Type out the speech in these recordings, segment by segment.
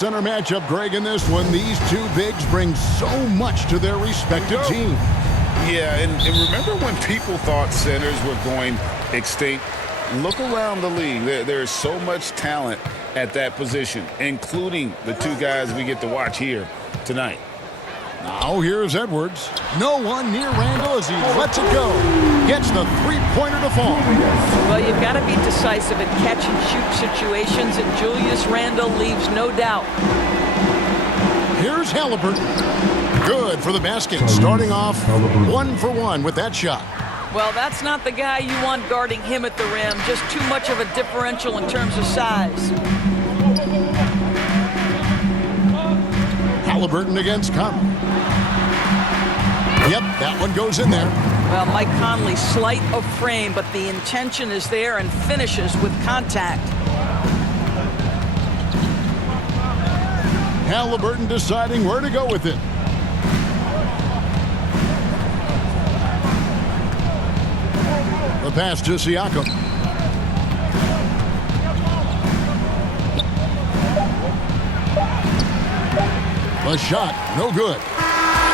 Center matchup, Greg, in this one. These two bigs bring so much to their respective team. Yeah, and remember when people thought centers were going extinct? Look around the league. There's so much talent at that position, including the two guys we get to watch here tonight. Now here's Edwards. No one near Randall as he lets it go. Gets the three-pointer to fall. Well, you've got to be decisive in catch-and-shoot situations, and Julius Randle leaves no doubt. Here's Halliburton. Good for the basket. Starting off 1 for 1 with that shot. Well, that's not the guy you want guarding him at the rim. Just too much of a differential in terms of size. Halliburton against Conley. Yep, that one goes in there. Well, Mike Conley, slight of frame, but the intention is there and finishes with contact. Halliburton deciding where to go with it. The pass to Siakam. The shot, no good.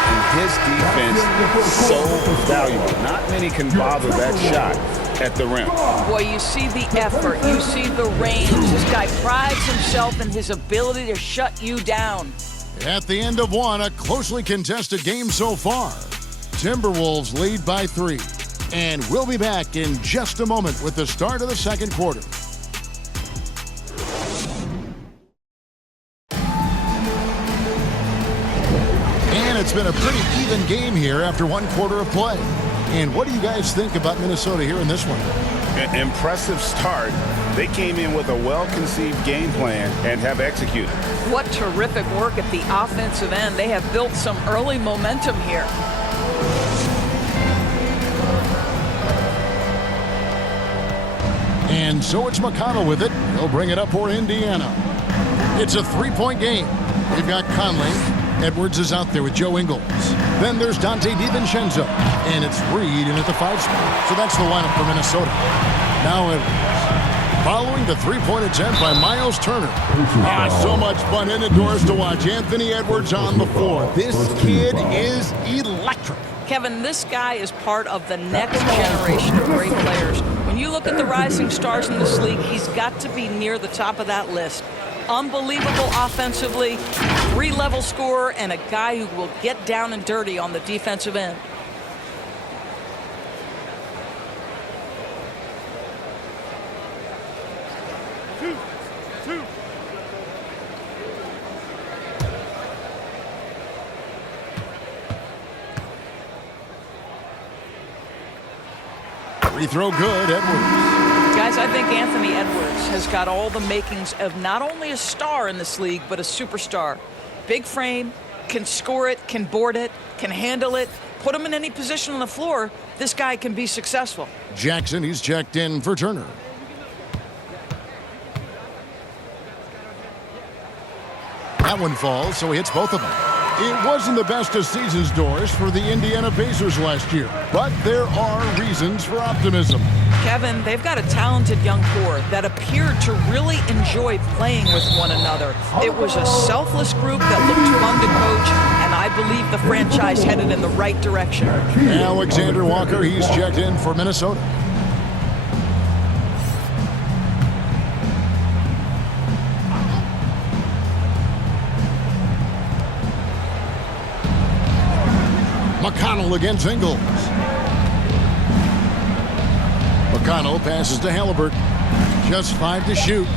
And his defense is so valuable. Not many can bother that shot at the rim. Boy, you see the effort. You see the range. This guy prides himself in his ability to shut you down. At the end of one, a closely contested game so far. Timberwolves lead by 3. And we'll be back in just a moment with the start of the second quarter. And it's been a pretty even game here after 1 quarter of play. And what do you guys think about Minnesota here in this one? An impressive start. They came in with a well-conceived game plan and have executed. What terrific work at the offensive end. They have built some early momentum here. And so it's McConnell with it. He'll bring it up for Indiana. It's a 3-point game. They've got Conley. Edwards is out there with Joe Ingles. Then there's Dante DiVincenzo. And it's Reed in at the 5 spot. So that's the lineup for Minnesota. Now Edwards. Following the 3-point attempt by Miles Turner. So much fun indoors to watch Anthony Edwards on the floor. This kid is electric. Kevin, this guy is part of the next generation of great players. When you look at the rising stars in this league, he's got to be near the top of that list. Unbelievable offensively, 3-level scorer, and a guy who will get down and dirty on the defensive end. Free throw good, Edwards. Guys, I think Anthony Edwards has got all the makings of not only a star in this league, but a superstar. Big frame, can score it, can board it, can handle it. Put him in any position on the floor, this guy can be successful. Jackson, he's checked in for Turner. That one falls, so he hits both of them. It wasn't the best of season's doors for the Indiana Pacers last year, but there are reasons for optimism. Kevin, they've got a talented young core that appeared to really enjoy playing with one another. It was a selfless group that looked fun to coach, and I believe the franchise headed in the right direction. Alexander Walker, he's checked in for Minnesota. McConnell against Ingles. McConnell passes to Halliburton. Just 5 to shoot.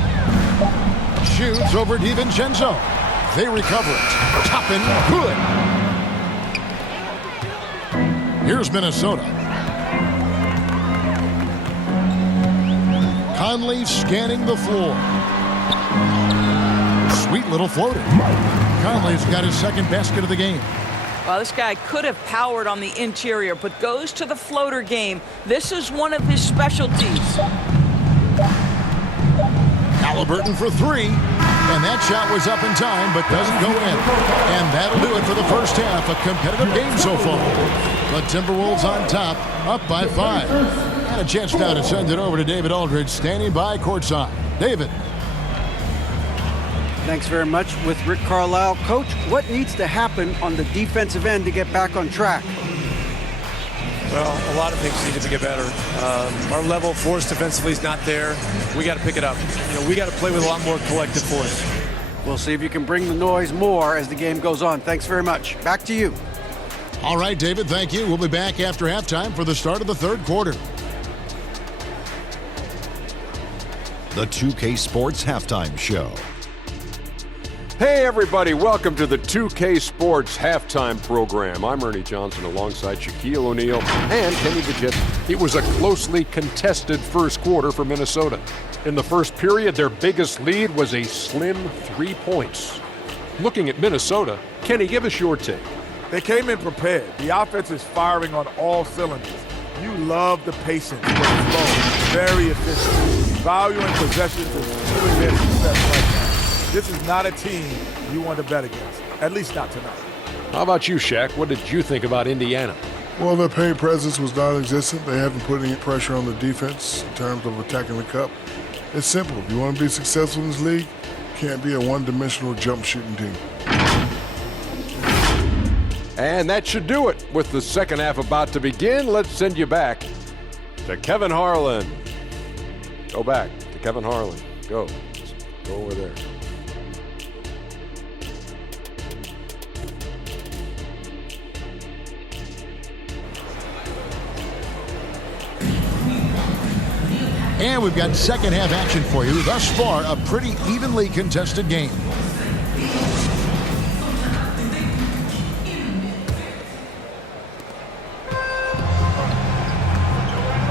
Shoots over DiVincenzo. They recover it. Toppin, good. Here's Minnesota. Conley scanning the floor. Sweet little floater. Conley's got his second basket of the game. Well, this guy could have powered on the interior, but goes to the floater game. This is one of his specialties. Halliburton for 3. And that shot was up in time, but doesn't go in. And that'll do it for the first half. A competitive game so far. The Timberwolves on top, up by 5. And a chance now to send it over to David Aldridge, standing by courtside. David. Thanks very much with Rick Carlisle. Coach, what needs to happen on the defensive end to get back on track? Well, a lot of things need to get better. Our level of force defensively is not there. We got to pick it up. We got to play with a lot more collective force. We'll see if you can bring the noise more as the game goes on. Thanks very much. Back to you. All right, David, thank you. We'll be back after halftime for the start of the third quarter. The 2K Sports Halftime Show. Hey everybody, welcome to the 2K Sports Halftime Program. I'm Ernie Johnson alongside Shaquille O'Neal and Kenny Vigetta. It was a closely contested first quarter for Minnesota. In the first period, their biggest lead was a slim 3 points. Looking at Minnesota, Kenny, give us your take. They came in prepared. The offense is firing on all cylinders. You love the patience, the flow, very efficient. Valuing possessions is really their success right now. This is not a team you want to bet against, at least not tonight. How about you, Shaq? What did you think about Indiana? Well, their paint presence was non-existent. They haven't put any pressure on the defense in terms of attacking the cup. It's simple. If you want to be successful in this league, you can't be a one-dimensional jump shooting team. And that should do it. With the second half about to begin, let's send you back to Kevin Harlan. Go back to Kevin Harlan. Go. Go over there. And we've got second half action for you. Thus far, a pretty evenly contested game.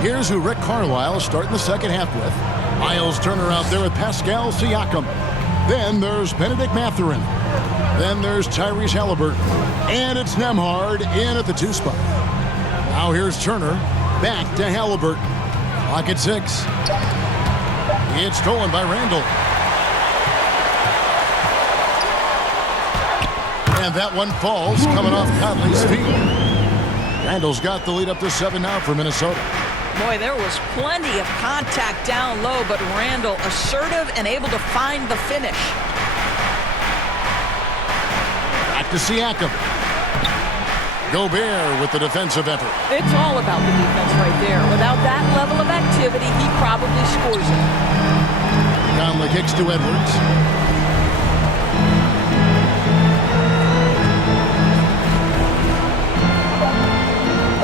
Here's who Rick Carlisle is starting the second half with. Miles Turner out there with Pascal Siakam. Then there's Benedict Mathurin. Then there's Tyrese Halliburton. And it's Nembhard in at the 2 spot. Now here's Turner. Back to Halliburton. Clock at 6. It's stolen by Randall. And that one falls, coming off Conley's feet. Randall's got the lead up to 7 now for Minnesota. Boy, there was plenty of contact down low, but Randall assertive and able to find the finish. Back to Siakam. Gobert with the defensive effort. It's all about the defense right there. Without that level of activity, he probably scores it. Conley kicks to Edwards.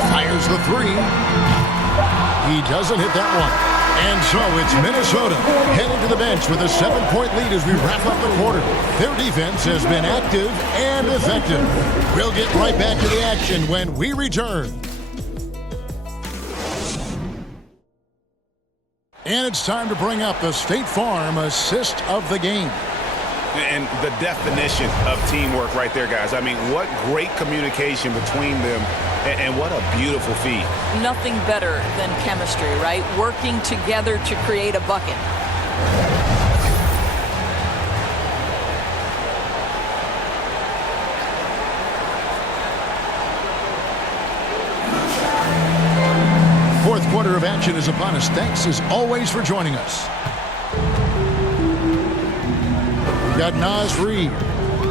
Fires the 3. He doesn't hit that one. And so it's Minnesota heading to the bench with a 7-point lead as we wrap up the quarter. Their defense has been active and effective. We'll get right back to the action when we return. And it's time to bring up the State Farm assist of the game. And the definition of teamwork right there, guys. I mean, what great communication between them, and what a beautiful feed. Nothing better than chemistry, right? Working together to create a bucket. Fourth quarter of action is upon us. Thanks as always for joining us. We've got Naz Reid.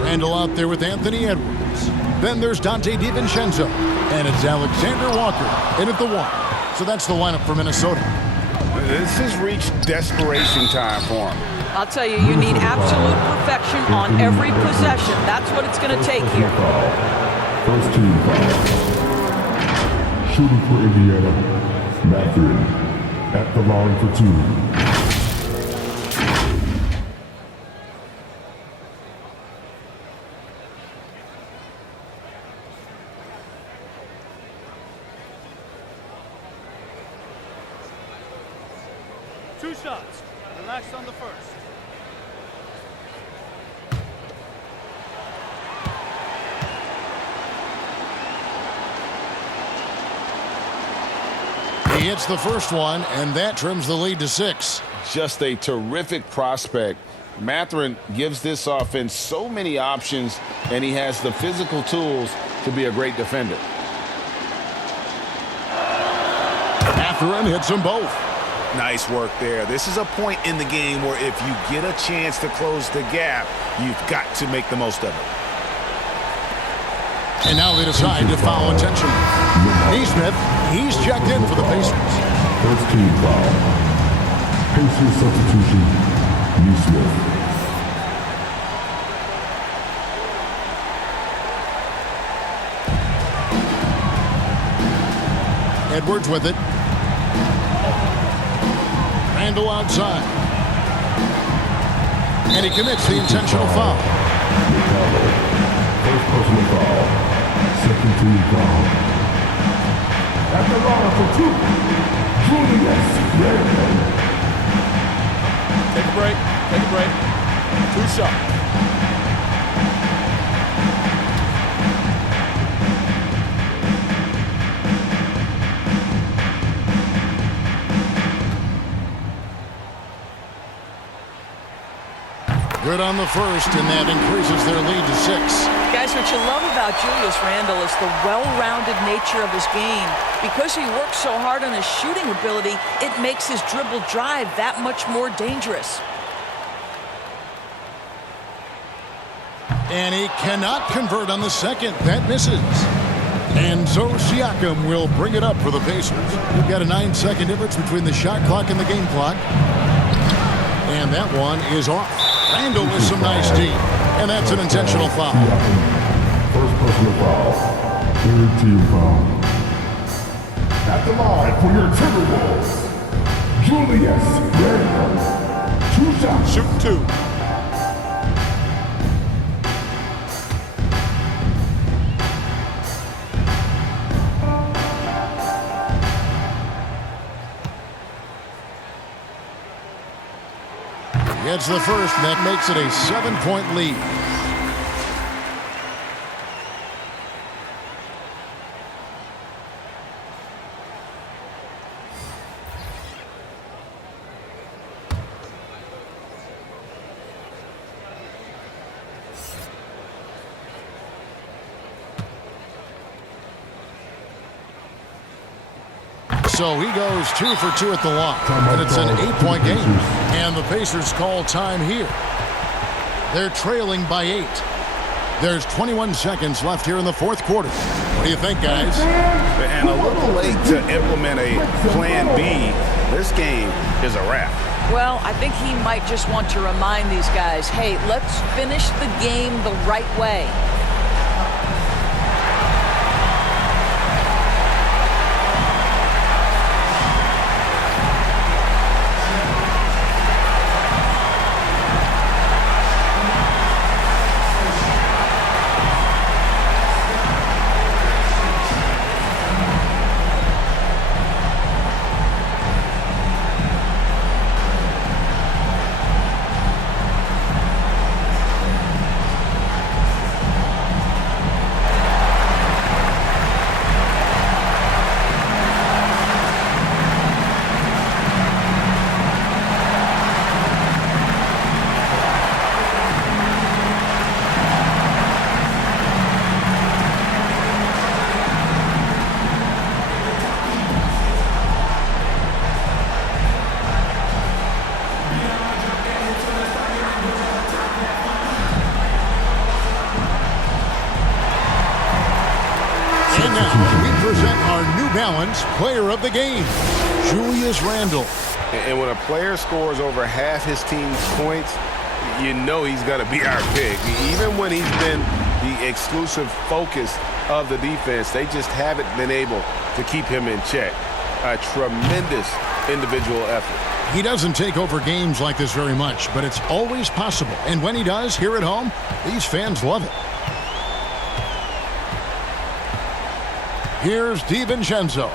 Randall out there with Anthony Edwards. Then there's Dante DiVincenzo. And it's Alexander Walker in at the 1. So that's the lineup for Minnesota. This has reached desperation time for him. I'll tell you, you need absolute perfection on every possession. That's what it's going to take here. First team foul. Shooting for Indiana, Mathurin at the line for 2. Shots. Relax on the first. He hits the first one, and that trims the lead to 6. Just a terrific prospect. Mathurin gives this offense so many options, and he has the physical tools to be a great defender. Mathurin hits them both. Nice work there. This is a point in the game where if you get a chance to close the gap, you've got to make the most of it. And now they decide to foul intentionally. Neesmith, he's checked in for the Pacers. First team foul. Pacers substitution, Neesmith. Edwards with it. Randall outside. And he commits the intentional foul. First personal foul. Second team foul. At the line for two. Julius Randle. Take a break. Take a break. 2 shots. Good on the first, and that increases their lead to 6. Guys, what you love about Julius Randle is the well-rounded nature of his game. Because he works so hard on his shooting ability, it makes his dribble drive that much more dangerous. And he cannot convert on the second. That misses. And so Siakam will bring it up for the Pacers. We've got a 9-second difference between the shot clock and the game clock. And that one is off. Randall with some nice D. And that's an intentional foul. First personal foul. Third team foul. At the line for your Timberwolves, Julius Randle. 2 shots. Shoot 2. Gets the first, and that makes it a 7-point lead. So he goes 2 for 2 at the line, and it's an 8-point game. And the Pacers call time here. They're trailing by 8. There's 21 seconds left here in the fourth quarter. What do you think, guys? And a little late to implement a plan B. This game is a wrap. Well, I think he might just want to remind these guys, hey, let's finish the game the right way. Player of the game, Julius Randle. And when a player scores over half his team's points, you know he's going to be our pick. Even when he's been the exclusive focus of the defense, they just haven't been able to keep him in check. A tremendous individual effort. He doesn't take over games like this very much, but it's always possible. And when he does, here at home, these fans love it. Here's DiVincenzo.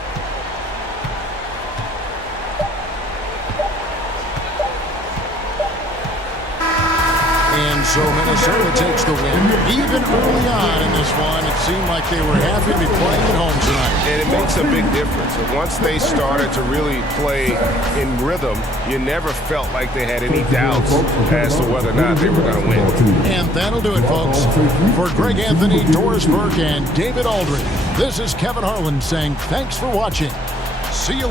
And so Minnesota takes the win. Even early on in this one, it seemed like they were happy to be playing at home tonight. And it makes a big difference. And once they started to really play in rhythm, you never felt like they had any doubts as to whether or not they were going to win. And that'll do it, folks. For Greg Anthony, Doris Burke, and David Aldridge, this is Kevin Harlan saying thanks for watching. See you later.